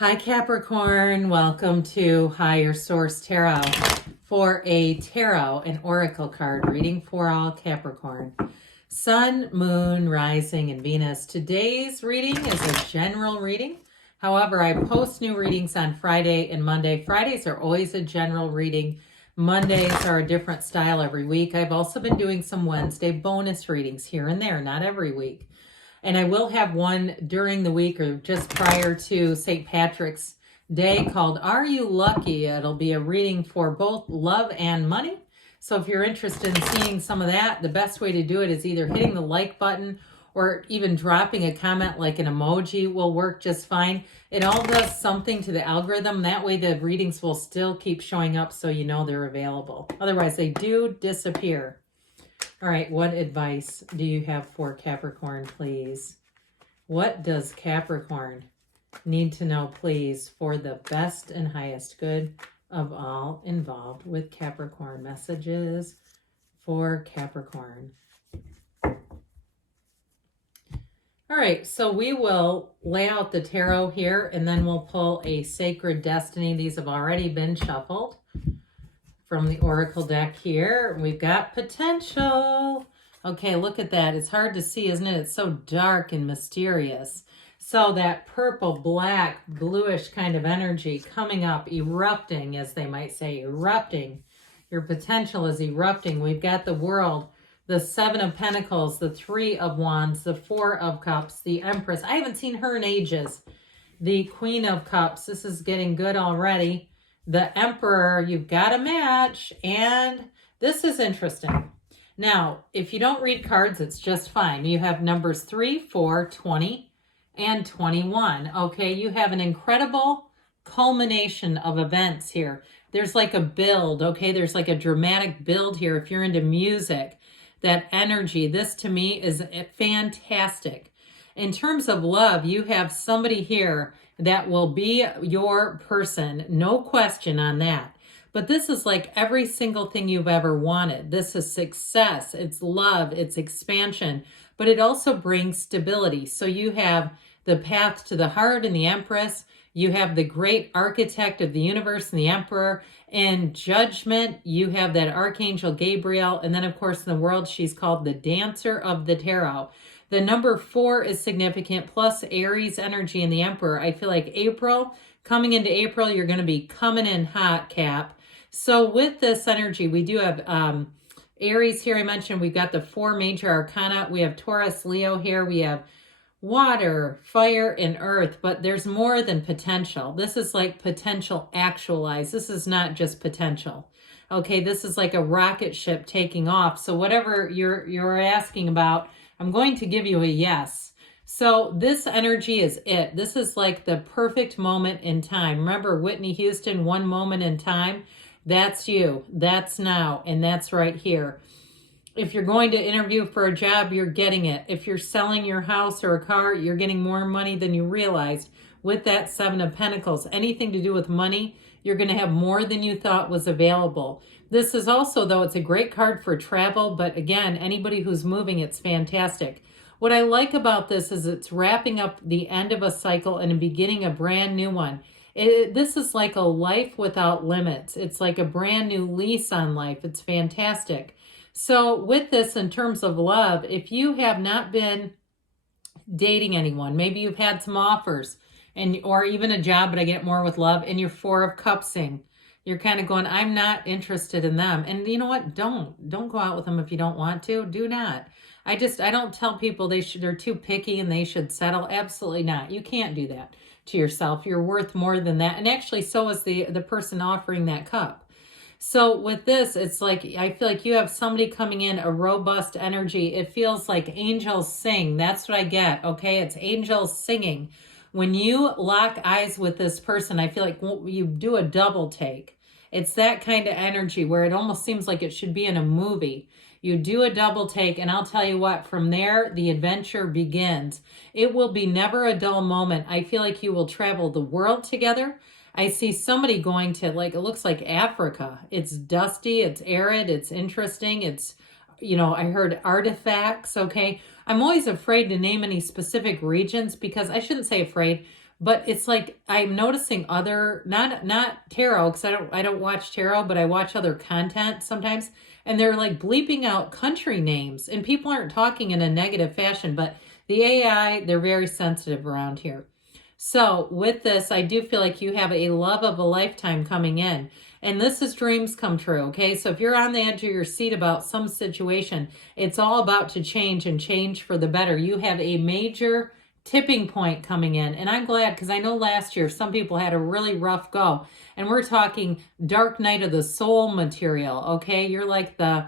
Hi Capricorn, welcome to Higher Source Tarot for a tarot and oracle card reading for all Capricorn. Sun, Moon, Rising, and Venus. Today's reading is a general reading. However, I post new readings on Friday and Monday. Fridays are always a general reading. Mondays are a different style every week. I've also been doing some Wednesday bonus readings here and there, not every week. And I will have one during the week or just prior to St. Patrick's Day called Are You Lucky? It'll be a reading for both love and money. So if you're interested in seeing some of that, the best way to do it is either hitting the like button or even dropping a comment like an emoji will work just fine. It all does something to the algorithm. That way the readings will still keep showing up so you know they're available. Otherwise, they do disappear. All right, what advice do you have for Capricorn, please? What does Capricorn need to know, please, for the best and highest good of all involved with Capricorn? Messages for Capricorn. All right, so we will lay out the tarot here, and then we'll pull a Sacred Destiny. These have already been shuffled. From the Oracle deck here, we've got potential. Okay, look at that. It's hard to see, isn't it? It's so dark and mysterious. So that purple, black, bluish kind of energy coming up, erupting, as they might say, erupting. Your potential is erupting. We've got the World, the Seven of Pentacles, the Three of Wands, the Four of Cups, the Empress. I haven't seen her in ages. The Queen of Cups. This is getting good already. The Emperor, you've got a match, and this is interesting. Now, if you don't read cards, it's just fine. You have numbers 3, 4, 20, and 21. Okay, you have an incredible culmination of events here. There's like a build, okay? There's like a dramatic build here. If you're into music, that energy, this to me is fantastic. In terms of love, you have somebody here that will be your person. No question on that. But this is like every single thing you've ever wanted. This is success. It's love. It's expansion. But it also brings stability. So you have the path to the heart and the Empress. You have the great architect of the universe and the Emperor. In Judgment, you have that Archangel Gabriel. And then, of course, in the World, she's called the Dancer of the Tarot. The number 4 is significant, plus Aries energy in the Emperor. I feel like coming into April, you're going to be coming in hot, Cap. So with this energy, we do have Aries here. I mentioned we've got the 4 major arcana. We have Taurus, Leo here. We have water, fire, and earth, but there's more than potential. This is like potential actualized. This is not just potential. Okay, this is like a rocket ship taking off. So whatever you're asking about, I'm going to give you a yes. So this energy is it. This is like the perfect moment in time. Remember Whitney Houston, one moment in time? That's you. That's now. And that's right here. If you're going to interview for a job, you're getting it. If you're selling your house or a car, you're getting more money than you realized. With that 7 of Pentacles, anything to do with money, you're going to have more than you thought was available. This is also, though, it's a great card for travel, but again, anybody who's moving, it's fantastic. What I like about this is it's wrapping up the end of a cycle and beginning a brand new one. This is like a life without limits. It's like a brand new lease on life. It's fantastic. So with this, in terms of love, if you have not been dating anyone, maybe you've had some offers, or even a job, but I get more with love, and you're 4 of Cupsing. You're kind of going, I'm not interested in them. And you know what? Don't go out with them if you don't want to. Do not. I don't tell people they're too picky and they should settle. Absolutely not. You can't do that to yourself. You're worth more than that. And actually, so is the person offering that cup. So with this, it's like, I feel like you have somebody coming in, a robust energy. It feels like angels sing. That's what I get. Okay. It's angels singing. When you lock eyes with this person, I feel like you do a double take. It's that kind of energy where it almost seems like it should be in a movie. You do a double take, and I'll tell you what, from there, the adventure begins. It will be never a dull moment. I feel like you will travel the world together. I see somebody going to, like, it looks like Africa. It's dusty, it's arid, it's interesting, it's, I heard artifacts, okay? I'm always afraid to name any specific regions because I shouldn't say afraid, but it's like I'm noticing other, not tarot, because I don't watch tarot, but I watch other content sometimes, and they're like bleeping out country names, and people aren't talking in a negative fashion, but the AI, they're very sensitive around here. So with this, I do feel like you have a love of a lifetime coming in. And this is dreams come true, okay? So if you're on the edge of your seat about some situation, it's all about to change and change for the better. You have a major tipping point coming in. And I'm glad, because I know last year some people had a really rough go. And we're talking dark night of the soul material, okay? You're like the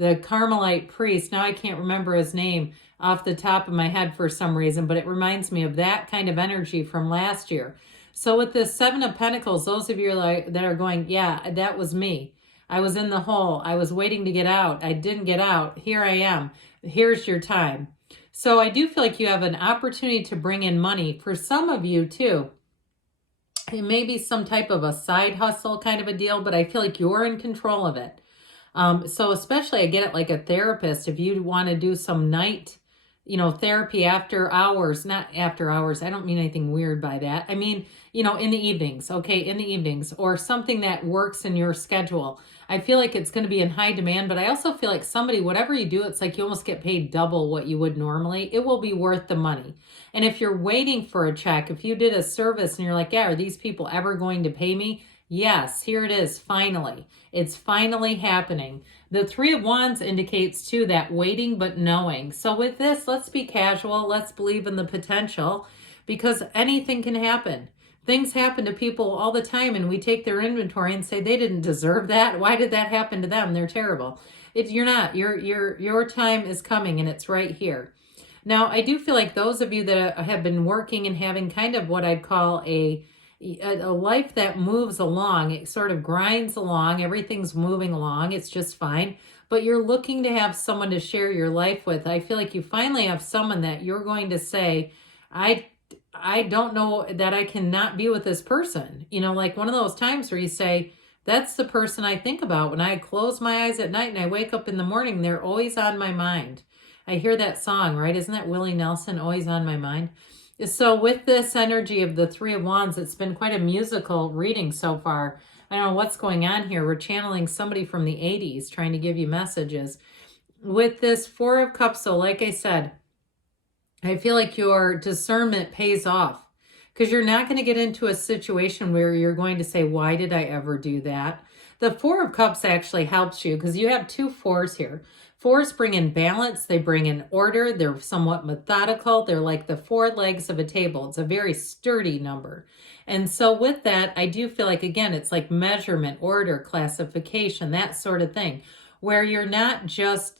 Carmelite priest. Now I can't remember his name off the top of my head for some reason, but it reminds me of that kind of energy from last year. So with this Seven of Pentacles, those of you that are going, yeah, that was me. I was in the hole. I was waiting to get out. I didn't get out. Here I am. Here's your time. So I do feel like you have an opportunity to bring in money. For some of you too, it may be some type of a side hustle kind of a deal, but I feel like you're in control of it. So especially I get it like a therapist, if you want to do some night, therapy after hours, not after hours. I don't mean anything weird by that. I mean, in the evenings, okay, in the evenings, or something that works in your schedule. I feel like it's going to be in high demand, but I also feel like somebody, whatever you do, it's like you almost get paid double what you would normally. It will be worth the money. And if you're waiting for a check, if you did a service and you're like, yeah, are these people ever going to pay me? Yes, here it is, finally. It's finally happening. The Three of Wands indicates too that waiting but knowing. So with this, let's be casual. Let's believe in the potential, because anything can happen. Things happen to people all the time, and we take their inventory and say they didn't deserve that. Why did that happen to them? They're terrible. You're not. Your time is coming, and it's right here. Now, I do feel like those of you that have been working and having kind of what I'd call a life that moves along, it sort of grinds along, everything's moving along, it's just fine, but you're looking to have someone to share your life with. I feel like you finally have someone that you're going to say, I don't know that I cannot be with this person. Like one of those times where you say, that's the person I think about when I close my eyes at night and I wake up in the morning, they're always on my mind. I hear that song, right? Isn't that Willie Nelson, Always on My Mind? So with this energy of the Three of Wands, it's been quite a musical reading so far. I don't know what's going on here. We're channeling somebody from the 80s trying to give you messages. With this Four of Cups, so like I said, I feel like your discernment pays off, because you're not going to get into a situation where you're going to say, why did I ever do that? The Four of Cups actually helps you because you have two fours here. Fours bring in balance. They bring in order. They're somewhat methodical. They're like the four legs of a table. It's a very sturdy number. And so with that, I do feel like, again, it's like measurement, order, classification, that sort of thing, where you're not just,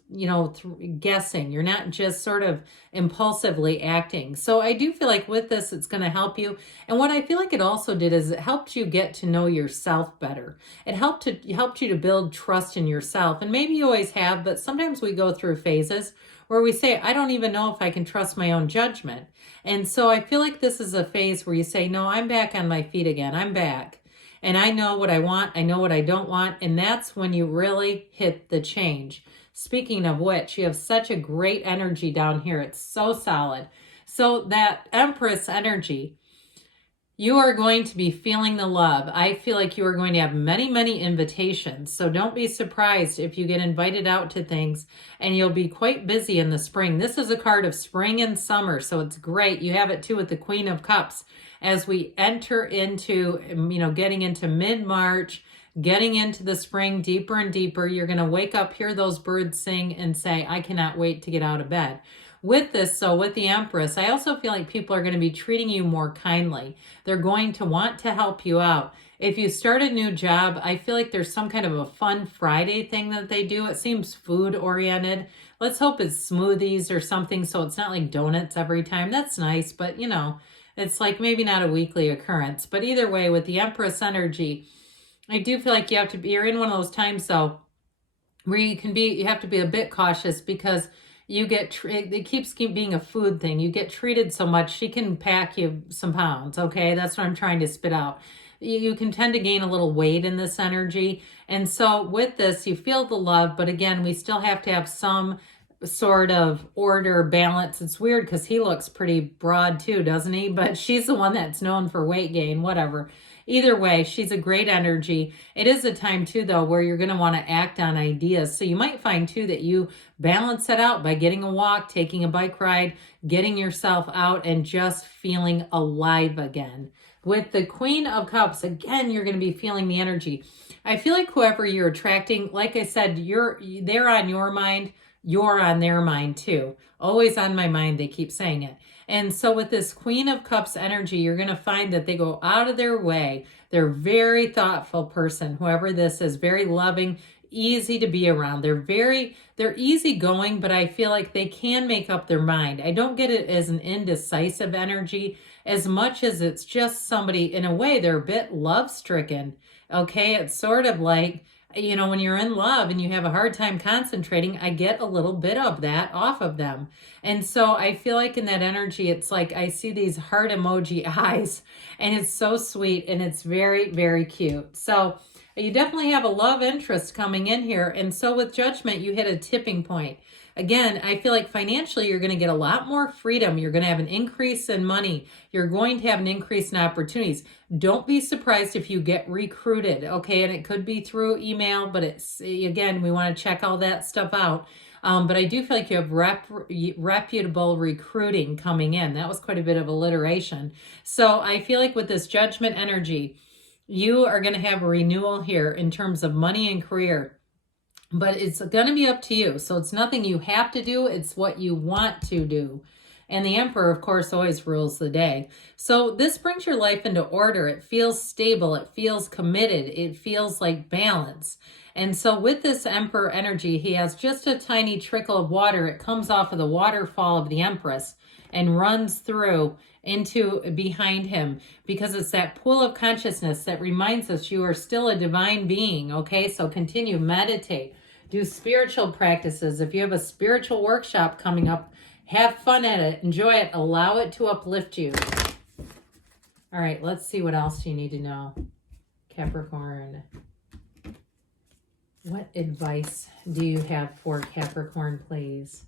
guessing. You're not just sort of impulsively acting. So I do feel like with this, it's going to help you. And what I feel like it also did is it helped you get to know yourself better. It helped you to build trust in yourself. And maybe you always have, but sometimes we go through phases where we say, I don't even know if I can trust my own judgment. And so I feel like this is a phase where you say, no, I'm back on my feet again. I'm back. And I know what I want. I know what I don't want. And that's when you really hit the change. Speaking of which, you have such a great energy down here. It's so solid. So that Empress energy, you are going to be feeling the love. I feel like you are going to have many, many invitations. So don't be surprised if you get invited out to things, and you'll be quite busy in the spring. This is a card of spring and summer, so it's great. You have it too with the Queen of Cups. As we enter into, getting into mid-March, getting into the spring deeper and deeper, you're going to wake up, hear those birds sing, and say, I cannot wait to get out of bed. With this, so with the Empress, I also feel like people are going to be treating you more kindly. They're going to want to help you out. If you start a new job, I feel like there's some kind of a fun Friday thing that they do. It seems food oriented. Let's hope it's smoothies or something, so it's not like donuts every time. That's nice, but it's like maybe not a weekly occurrence. But either way, with the Empress energy, I do feel like you're in one of those times though where you have to be a bit cautious, because it keeps being a food thing. You get treated so much, she can pack you some pounds, okay? That's what I'm trying to spit out. You can tend to gain a little weight in this energy. And so with this, you feel the love, but again, we still have to have some sort of order, balance. It's weird because he looks pretty broad too, doesn't he? But she's the one that's known for weight gain, whatever. Either way, she's a great energy. It is a time too, though, where you're going to want to act on ideas. So you might find too that you balance it out by getting a walk, taking a bike ride, getting yourself out and just feeling alive again. With the Queen of Cups, again, you're going to be feeling the energy. I feel like whoever you're attracting, like I said, they're on your mind, you're on their mind too. Always on my mind, they keep saying it. And so with this Queen of Cups energy, you're going to find that they go out of their way. They're a very thoughtful person. Whoever this is, very loving, easy to be around. They're easygoing, but I feel like they can make up their mind. I don't get it as an indecisive energy as much as it's just somebody, in a way, they're a bit love-stricken. Okay, it's sort of like, when you're in love and you have a hard time concentrating, I get a little bit of that off of them. And so I feel like in that energy, it's like I see these heart emoji eyes, and it's so sweet and it's very, very cute. So you definitely have a love interest coming in here. And so with Judgment, you hit a tipping point. Again, I feel like financially, you're going to get a lot more freedom. You're going to have an increase in money. You're going to have an increase in opportunities. Don't be surprised if you get recruited, okay? And it could be through email, but it's, again, we want to check all that stuff out. But I do feel like you have reputable recruiting coming in. That was quite a bit of alliteration. So I feel like with this Judgment energy, you are going to have a renewal here in terms of money and career. But it's going to be up to you. So it's nothing you have to do. It's what you want to do. And the Emperor, of course, always rules the day. So this brings your life into order. It feels stable. It feels committed. It feels like balance. And so with this Emperor energy, he has just a tiny trickle of water. It comes off of the waterfall of the Empress and runs through into behind him, because it's that pool of consciousness that reminds us you are still a divine being. Okay, so continue, meditate, do spiritual practices. If you have a spiritual workshop coming up, have fun at it, enjoy it, allow it to uplift you. All right, let's see what else you need to know, Capricorn. What advice do you have for Capricorn, please?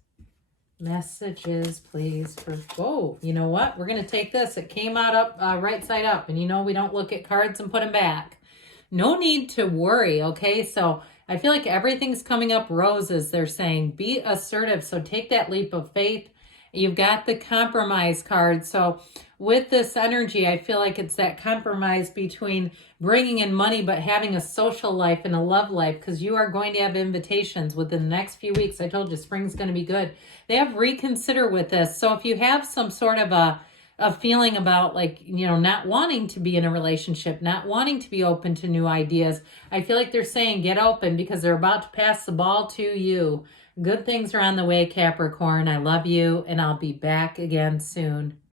Messages, please. Oh, you know what? We're going to take this. It came out up right side up. And we don't look at cards and put them back. No need to worry, okay? So I feel like everything's coming up roses. They're saying be assertive. So take that leap of faith. You've got the compromise card. So with this energy, I feel like it's that compromise between bringing in money but having a social life and a love life, because you are going to have invitations within the next few weeks. I told you spring's going to be good. They have reconsider with this. So if you have some sort of a feeling about not wanting to be in a relationship, not wanting to be open to new ideas, I feel like they're saying get open because they're about to pass the ball to you. Good things are on the way, Capricorn. I love you, and I'll be back again soon.